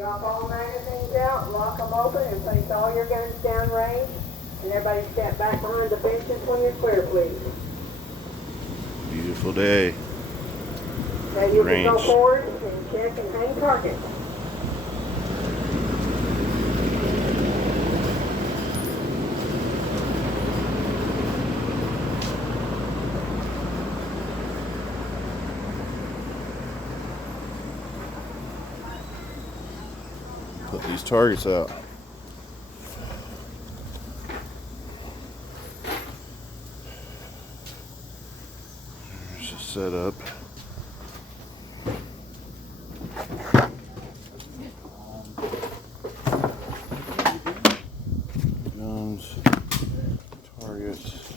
Drop all magazines out, lock them open, and place all your guns downrange. And everybody step back behind the benches when you're clear, please. Beautiful day. Now you can Range. go forward and check and hang targets. Put these targets out. There's a setup. Guns, targets.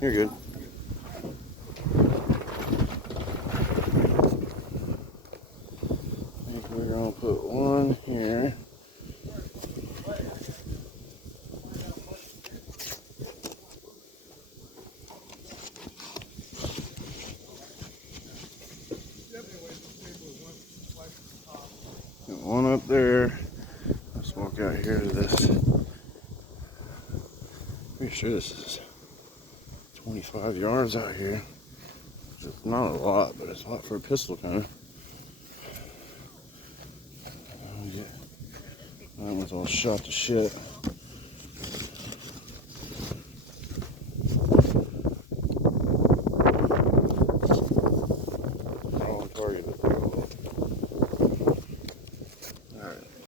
You're good. I think we're gonna put one here. Got one up there. Let's walk out here to this. Pretty sure this is 25 yards out here. It's not a lot, but it's a lot for a pistol kind of. Oh, yeah. That one's all shot to shit.